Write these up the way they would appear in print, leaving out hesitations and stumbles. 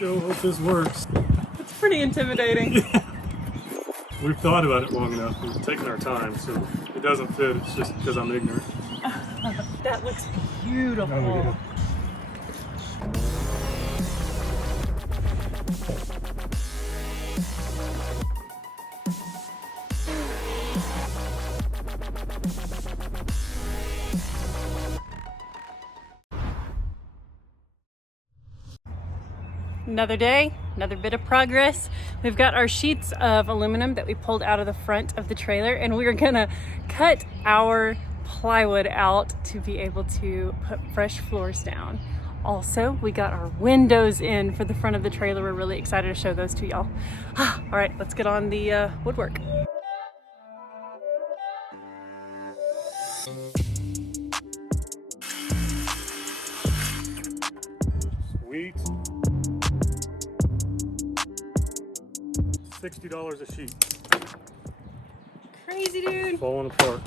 sure hope this works. It's pretty intimidating. We've thought about it long enough. We've taken our time, so if it doesn't fit, it's just because I'm ignorant. That looks beautiful. Oh, yeah. Another day, another bit of progress. We've got our sheets of aluminum that we pulled out of the front of the trailer, and we're gonna cut our plywood out to be able to put fresh floors down. Also, we got our windows in for the front of the trailer. We're really excited to show those to y'all. All right, let's get on the woodwork. Sweet. $60 a sheet. Crazy, dude. Falling apart.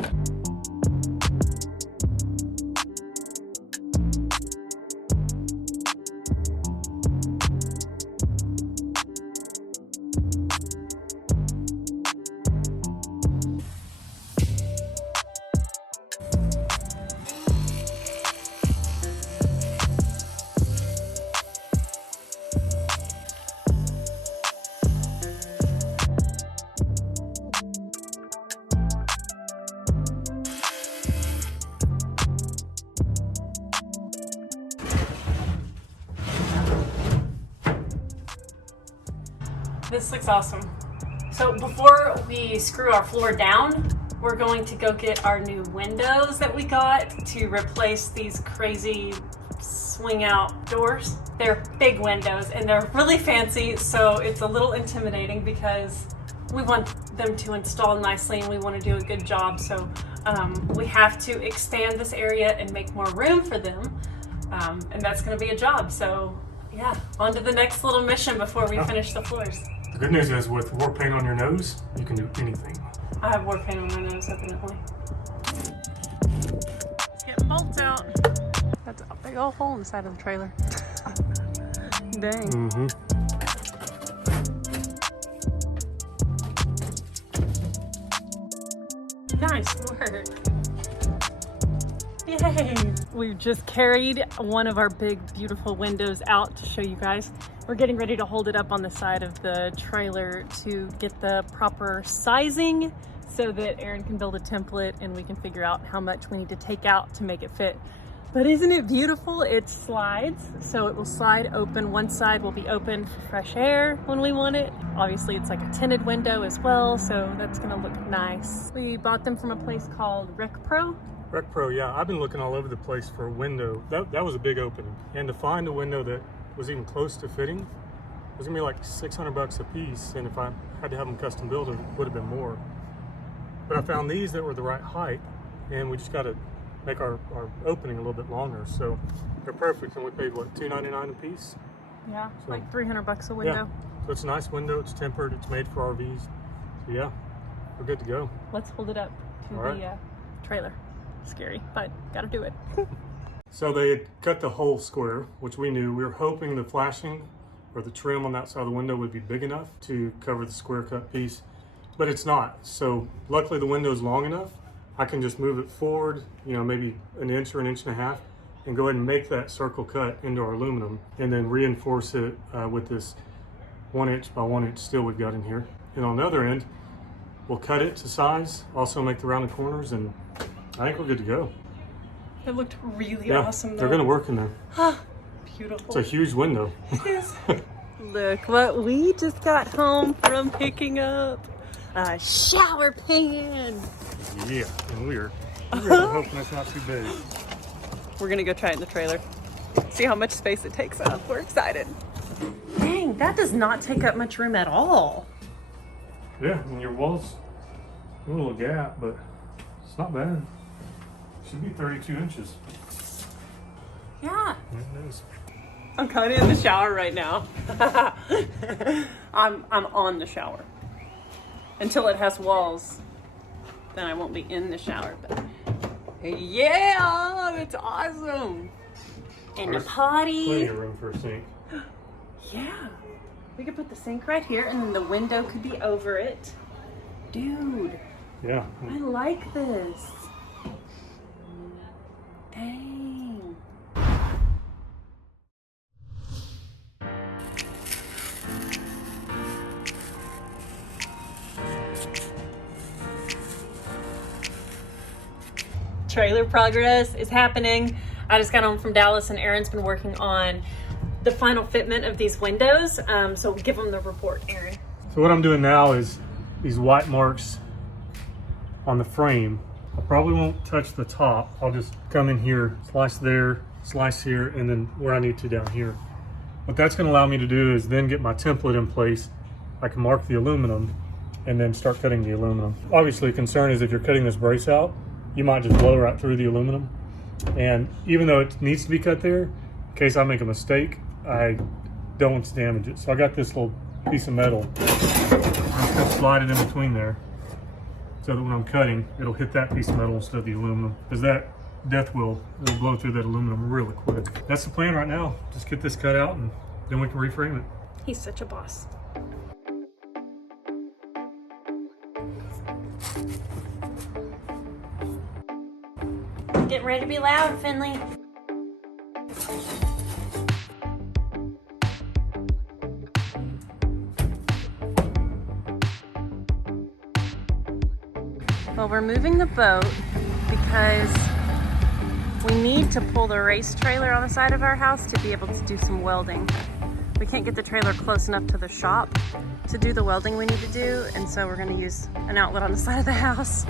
This looks awesome. So before we screw our floor down, we're going to go get our new windows that we got to replace these crazy swing out doors. They're big windows and they're really fancy, so it's a little intimidating because we want them to install nicely and we want to do a good job. So we have to expand this area and make more room for them. And that's going to be a job. So yeah, on to the next little mission before we finish the floors. The good news is with war paint on your nose, you can do anything. I have war paint on my nose, evidently. Let's get bolts out. That's a big old hole in the side of the trailer. Dang. Mm-hmm. Nice work. Yay! We just carried one of our big, beautiful windows out to show you guys. We're getting ready to hold it up on the side of the trailer to get the proper sizing so that Aaron can build a template and we can figure out how much we need to take out to make it fit. But isn't it beautiful? It slides, so it will slide open. One side will be open for fresh air when we want it. Obviously, it's like a tinted window as well, so that's gonna look nice. We bought them from a place called Rec Pro. Rec Pro, yeah. I've been looking all over the place for a window. That was a big opening. And to find a window that was even close to fitting, it was gonna be like $600 a piece. And if I had to have them custom built, it would have been more. But I found these that were the right height, and we just gotta make our opening a little bit longer. So they're perfect. And we paid, what, $2.99 a piece? Yeah, So, like $300 a window. Yeah. So it's a nice window. It's tempered. It's made for RVs. So yeah, we're good to go. Let's hold it up to All the right. trailer. Scary, but gotta do it. So they had cut the whole square, which we knew. We were hoping the flashing or the trim on that side of the window would be big enough to cover the square cut piece, but it's not. So luckily the window is long enough. I can just move it forward, maybe an inch or an inch and a half, and go ahead and make that circle cut into our aluminum and then reinforce it with this 1 inch by 1 inch steel we've got in here. And on the other end, we'll cut it to size, also make the rounded corners, and I think we're good to go. It looked really Yeah, awesome though. they're gonna work in there. Beautiful. It's a huge window. It is. Look what we just got home from picking up. A shower pan. Yeah, and we're hoping it's not too big. We're gonna go try it in the trailer. See how much space it takes up. We're excited. Dang, that does not take up much room at all. Yeah, and your walls, a little gap, but it's not bad. Should be 32 inches. Yeah. It is. I'm kind of in the shower right now. I'm on the shower. Until it has walls, then I won't be in the shower. But yeah, it's awesome. And the There's potty. Plenty of room for a sink. Yeah. We could put the sink right here and then the window could be over it. Dude. Yeah. I like this. Dang. Trailer progress is happening. I just got home from Dallas and Aaron's been working on the final fitment of these windows. So give them the report, Aaron. So what I'm doing now is these white marks on the frame. I probably won't touch the top. I'll just come in here, slice there, slice here, and then where I need to down here. What that's going to allow me to do is then get my template in place. I can mark the aluminum and then start cutting the aluminum. Obviously, the concern is if you're cutting this brace out, you might just blow right through the aluminum. And even though it needs to be cut there, in case I make a mistake, I don't want to damage it. So I got this little piece of metal. I'm just slide it in between there so that when I'm cutting, it'll hit that piece of metal instead of the aluminum. Because that death will blow through that aluminum really quick. That's the plan right now. Just get this cut out and then we can reframe it. He's such a boss. Getting ready to be loud, Finley. Well, we're moving the boat because we need to pull the race trailer on the side of our house to be able to do some welding. We can't get the trailer close enough to the shop to do the welding we need to do, and so we're going to use an outlet on the side of the house.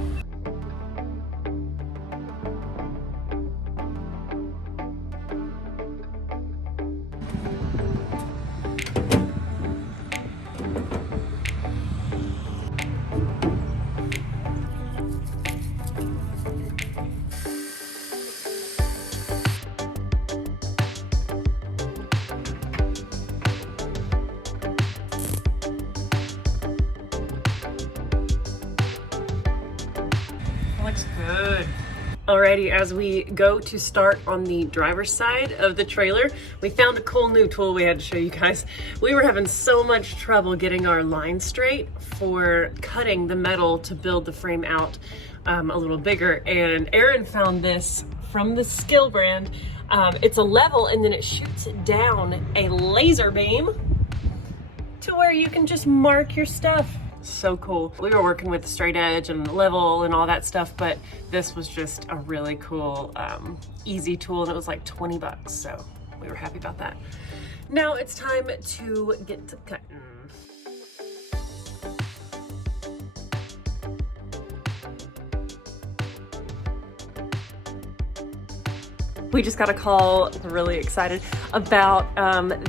Looks good. Alrighty, as we go to start on the driver's side of the trailer, we found a cool new tool we had to show you guys. We were having so much trouble getting our line straight for cutting the metal to build the frame out a little bigger, and Aaron found this from the Skill brand. It's a level and then it shoots down a laser beam to where you can just mark your stuff. So cool. We were working with the straight edge and level and all that stuff, but this was just a really cool, easy tool, and it was like 20 bucks, so we were happy about that. Now it's time to get to cutting. We just got a call, really excited, about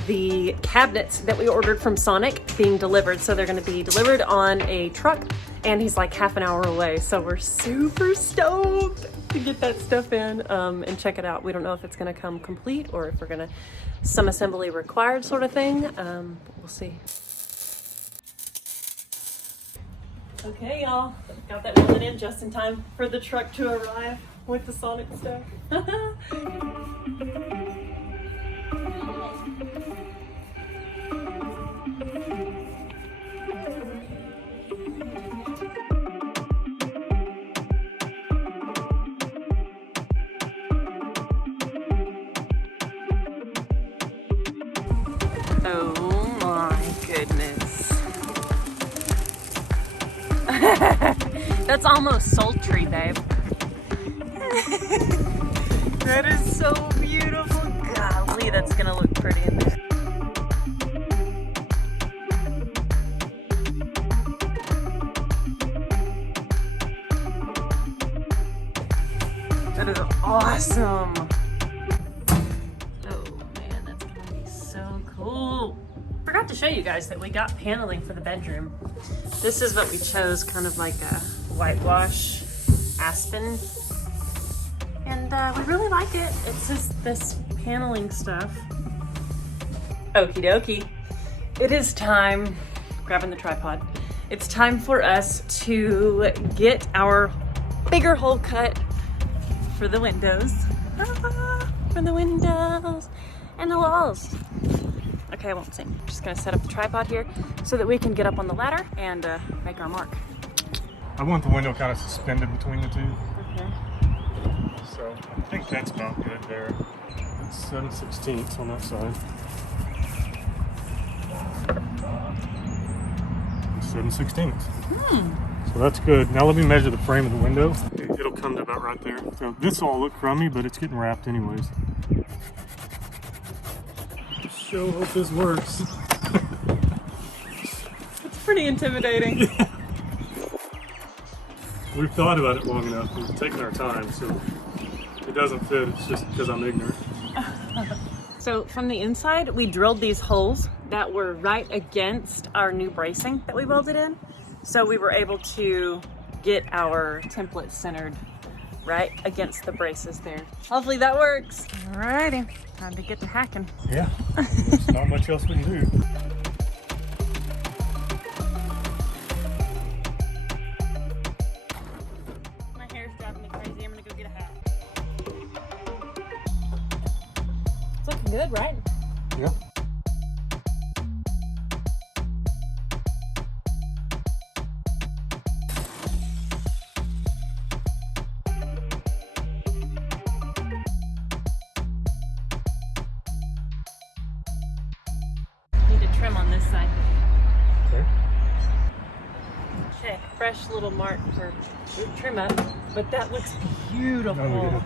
the cabinets that we ordered from Sonic being delivered. So they're gonna be delivered on a truck, and he's like half an hour away. So we're super stoked to get that stuff in and check it out. We don't know if it's gonna come complete or if we're gonna some assembly required sort of thing. We'll see. Okay, y'all, got that welded in just in time for the truck to arrive with the Sonic stuff. Oh my goodness. That's almost sultry, babe. That is so beautiful. Golly, that's gonna look pretty in there. That is awesome. Oh man, that's gonna be so cool. Forgot to show you guys that we got paneling for the bedroom. This is what we chose, kind of like a whitewash aspen. And we really like it. It's just this paneling stuff. Okie dokie. It is time, grabbing the tripod. It's time for us to get our bigger hole cut for the windows. For the windows and the walls. Okay, I won't sing. I'm just gonna set up the tripod here so that we can get up on the ladder and make our mark. I want the window kind of suspended between the two. Okay. So I think that's about good there. That's 7/16 on that side. 7/16. So that's good. Now let me measure the frame of the window. It'll come to about right there. So this all look crummy, but it's getting wrapped anyways. Sure hope this works. It's pretty intimidating. We've thought about it long enough. We've taken our time, so if it doesn't fit, it's just because I'm ignorant. So from the inside, we drilled these holes that were right against our new bracing that we welded in. So we were able to get our template centered right against the braces there. Hopefully that works. Alrighty, time to get to hacking. Yeah, there's not much else we can do. My hair's driving me crazy. I'm gonna go get a hat. It's looking good, right? Yeah. Need to trim on this side. Okay. Okay, fresh little mark for trim up, but that looks beautiful. Oh, yeah.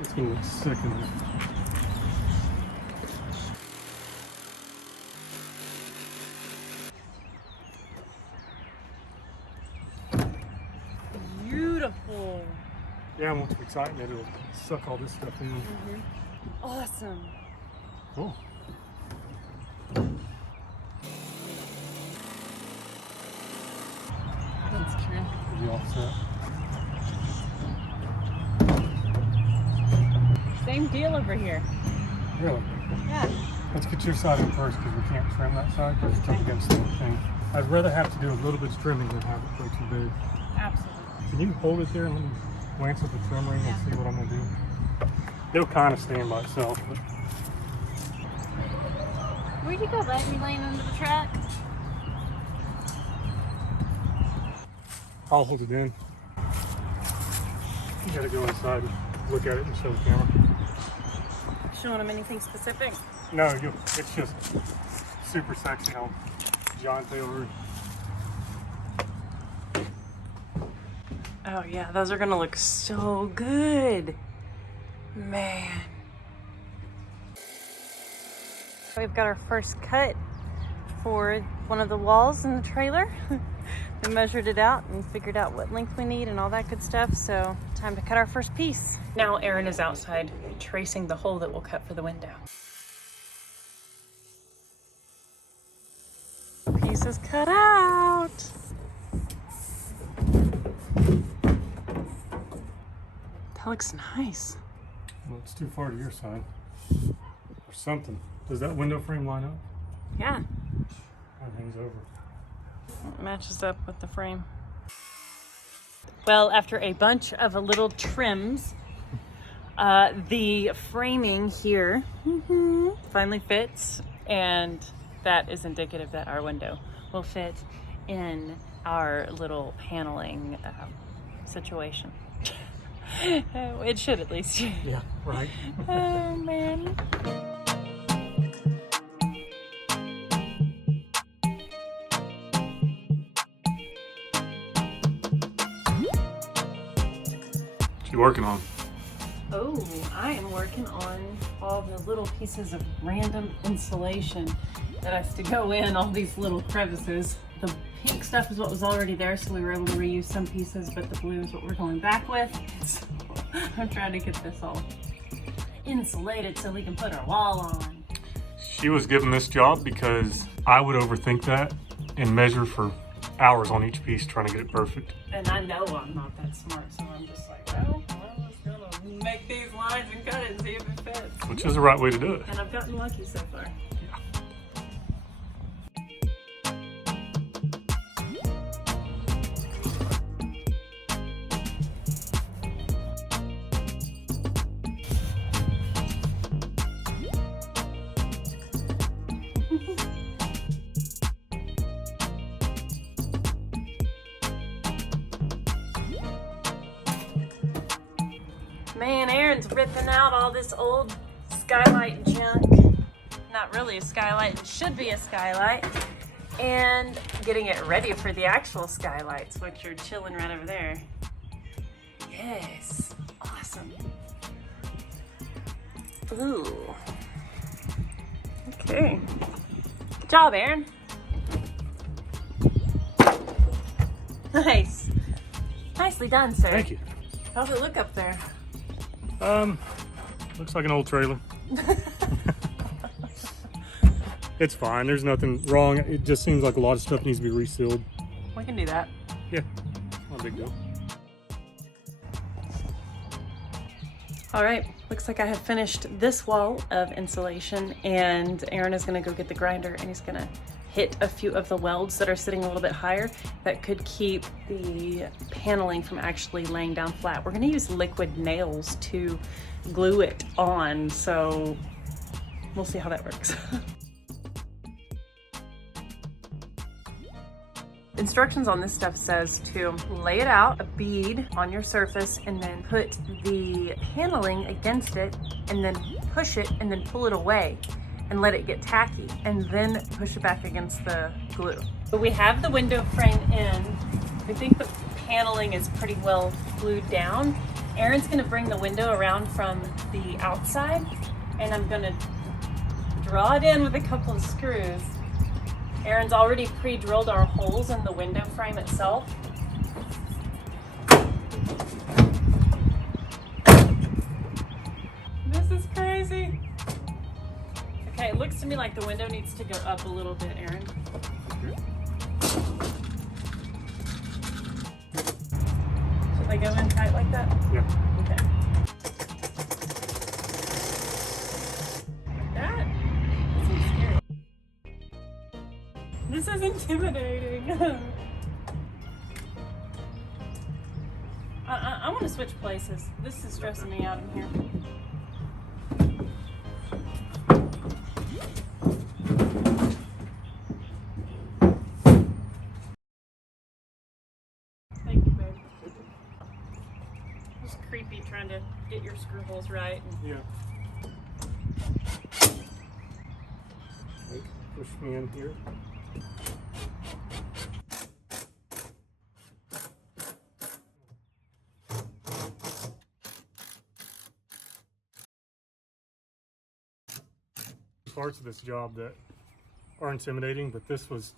It's gonna look sick in there. Beautiful. Yeah, once we tighten it, it'll suck all this stuff in. Awesome. Cool. Thanks, Karen. We'll be all set. Same deal over here. Really? Yeah. Let's get your side in first because we can't trim that side because it's up against the thing. I'd rather have to do a little bit of trimming than have it go too big. Absolutely. Can you hold it there and let me glance at the trim ring and see what I'm gonna do? It'll kind of stand by itself, but Where'd you go, bud? You laying under the track? I'll hold it in. You gotta go inside and look at it and show the camera. Showing them anything specific? No, it's just super sexy how John Taylor. Oh yeah, those are gonna look so good. Man. We've got our first cut for one of the walls in the trailer. We measured it out and figured out what length we need and all that good stuff, so time to cut our first piece. Now Aaron is outside tracing the hole that we'll cut for the window. Piece is cut out. That looks nice. Well, it's too far to your side. Or something. Does that window frame line up? Yeah, Everything's over. it matches up with the frame. Well, after a bunch of little trims, the framing here finally fits, and that is indicative that our window will fit in our little paneling situation. It should at least. Yeah, right. Oh man. What you working on? Oh, I am working on all the little pieces of random insulation that has to go in all these little crevices. The pink stuff is what was already there, so we were able to reuse some pieces, but the blue is what we're going back with. So I'm trying to get this all insulated so we can put our wall on. She was given this job because I would overthink that and measure for hours on each piece trying to get it perfect. And I know I'm not that smart, so I'm just like, oh, I'm just gonna make these lines and cut it and see if it fits. Which is the right way to do it. And I've gotten lucky so far. Man, Aaron's ripping out all this old skylight junk. Not really a skylight, it should be a skylight. And getting it ready for the actual skylights, which are chilling right over there. Yes, awesome. Ooh. Okay. Good job, Aaron. Nice. Nicely done, sir. Thank you. How's it look up there? Looks like an old trailer. It's fine. There's nothing wrong. It just seems like a lot of stuff needs to be resealed. We can do that. Yeah, not a big deal. All right, looks like I have finished this wall of insulation, and Aaron is gonna go get the grinder and he's gonna hit a few of the welds that are sitting a little bit higher that could keep the paneling from actually laying down flat. We're gonna use liquid nails to glue it on, so we'll see how that works. Instructions on this stuff says to lay it out, a bead on your surface, and then put the paneling against it, and then push it, and then pull it away, and let it get tacky, and then push it back against the glue. So we have the window frame in. I think the paneling is pretty well glued down. Aaron's gonna bring the window around from the outside, and I'm gonna draw it in with a couple of screws. Aaron's already pre-drilled our holes in the window frame itself. This is crazy. Okay, it looks to me like the window needs to go up a little bit, Aaron. Should they go in tight like that? Yeah. Okay. Like that? This is scary. This is intimidating. I want to switch places. This is stressing me out in here. Thank you, babe. It's creepy trying to get your screw holes right. Yeah. Push me in here. Parts of this job that are intimidating, but this was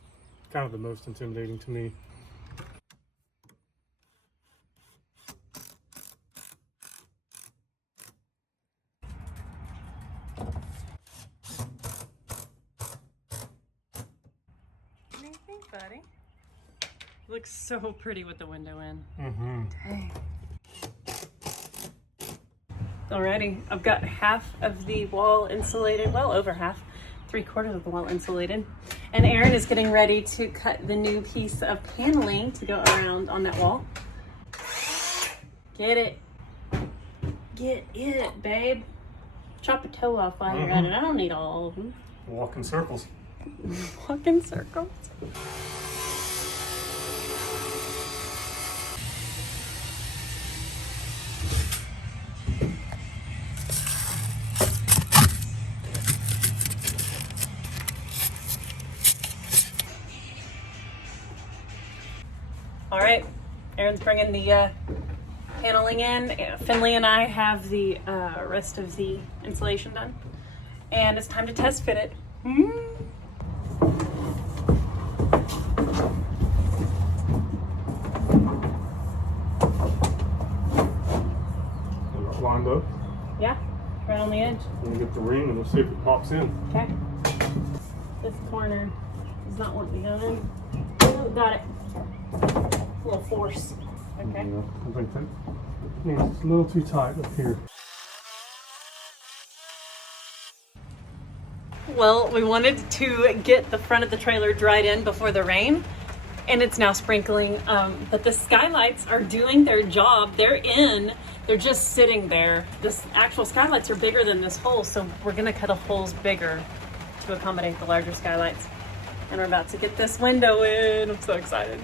kind of the most intimidating to me. What do you think, buddy? Looks so pretty with the window in. Mm-hmm. Dang. Alrighty, I've got half of the wall insulated, well over half, 3/4 of the wall insulated. And Aaron is getting ready to cut the new piece of paneling to go around on that wall. Get it. Get it, babe. Chop a toe off while you're at it. I don't need all of them. Walk in circles. Walk in circles. All right, Aaron's bringing the paneling in. Finley and I have the rest of the insulation done. And it's time to test fit it. Lined up. Yeah, right on the edge. We'll get the ring and we'll see if it pops in. Okay. This corner does not want to go in. Oh, got it. A little force. Okay. Yeah, I think that it's a little too tight up here. Well, we wanted to get the front of the trailer dried in before the rain, and it's now sprinkling. But the skylights are doing their job. They're in. They're just sitting there. The actual skylights are bigger than this hole, so we're gonna cut the holes bigger to accommodate the larger skylights. And we're about to get this window in. I'm so excited.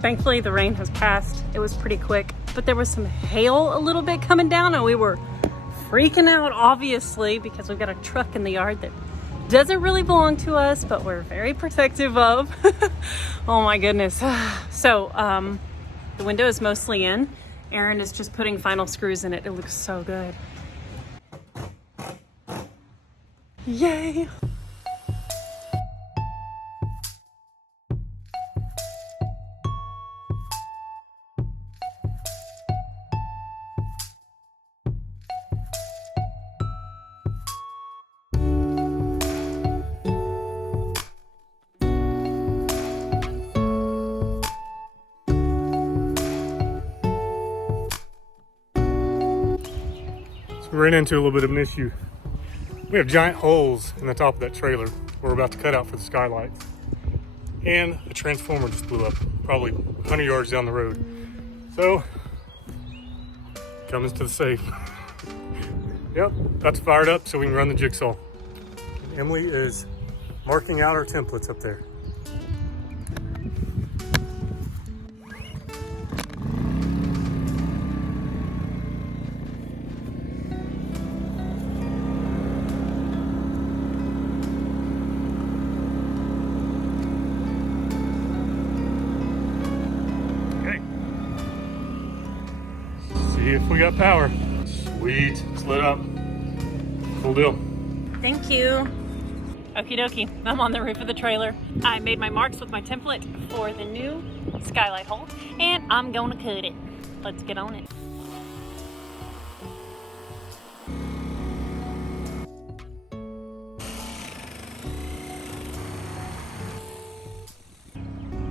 Thankfully the rain has passed. It was pretty quick, but there was some hail a little bit coming down and we were freaking out, obviously, because we've got a truck in the yard that doesn't really belong to us, but we're very protective of. Oh my goodness. So the window is mostly in. Aaron is just putting final screws in it. It looks so good. Yay. We ran into a little bit of an issue. We have giant holes in the top of that trailer we're about to cut out for the skylights. And the transformer just blew up, probably 100 yards down the road. So, coming to the safe. Yep, that's fired up so we can run the jigsaw. Emily is marking out our templates up there. See if we got power. Sweet, it's lit up. Cool deal. Thank you. Okie dokie, I'm on the roof of the trailer. I made my marks with my template for the new skylight hole, and I'm gonna cut it. Let's get on it.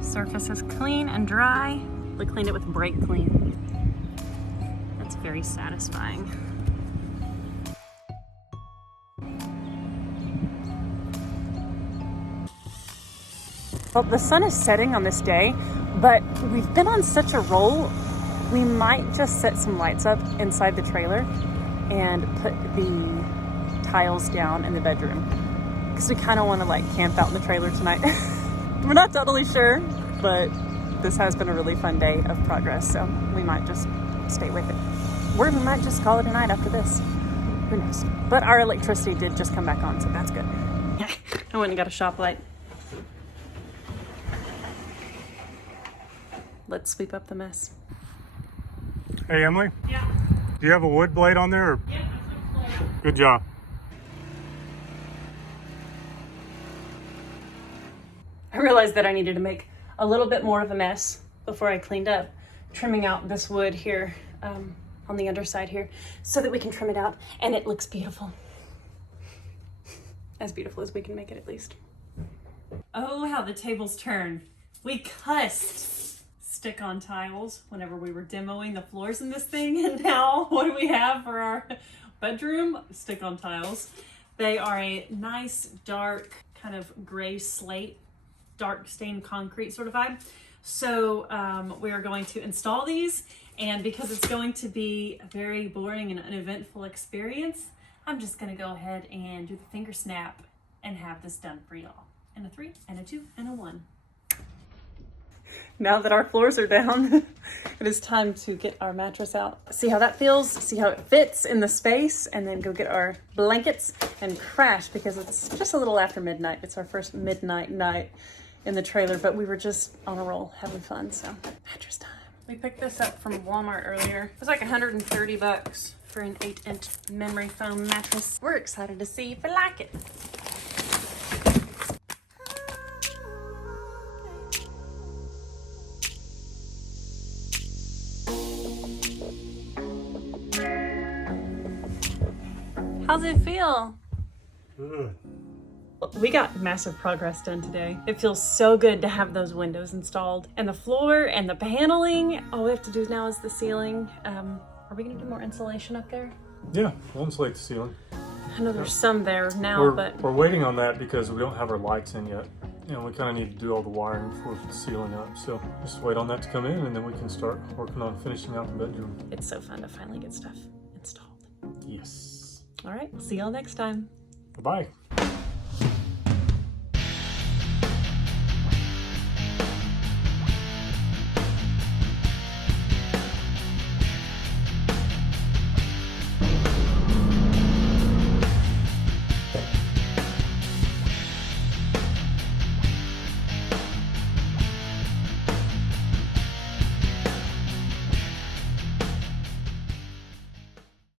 Surface is clean and dry. We cleaned it with Brakleen. That's very satisfying. Well, the sun is setting on this day, but we've been on such a roll, we might just set some lights up inside the trailer and put the tiles down in the bedroom. Because we kind of want to like camp out in the trailer tonight. We're not totally sure, but this has been a really fun day of progress, so we might just stay with it. Or we might just call it a night after this. Who knows? But our electricity did just come back on, so that's good. I went and got a shop light. Let's sweep up the mess. Hey, Emily? Yeah. Do you have a wood blade on there? Or? Yeah, that's my Good job. I realized that I needed to make a little bit more of a mess before I cleaned up, trimming out this wood here on the underside here so that we can trim it out and it looks beautiful. As beautiful as we can make it, at least. Oh, how the tables turn. We cussed stick-on tiles whenever we were demoing the floors in this thing, and now what do we have for our bedroom? Stick-on tiles. They are a nice dark kind of gray slate, dark stained concrete sort of vibe. So we are going to install these, and because it's going to be a very boring and uneventful experience, I'm just gonna go ahead and do the finger snap and have this done for y'all. And a 3, and a 2, and a 1. Now that our floors are down, it is time to get our mattress out. See how that feels, see how it fits in the space, and then go get our blankets and crash because it's just a little after midnight. It's our first midnight night in the trailer, but we were just on a roll having fun, so mattress time. We picked this up from Walmart earlier. It was like 130 bucks for an 8-inch memory foam mattress. We're excited to see if we like it. How's it feel? Good. We got massive progress done today. It feels so good to have those windows installed. And the floor and the paneling. All we have to do now is the ceiling. Are we gonna do more insulation up there? Yeah, we'll insulate the ceiling. I know there's some there now, but... We're waiting on that because we don't have our lights in yet. You know, we kind of need to do all the wiring before we put the ceiling up. So just wait on that to come in and then we can start working on finishing out the bedroom. It's so fun to finally get stuff installed. Yes. All right, see y'all next time. Bye-bye.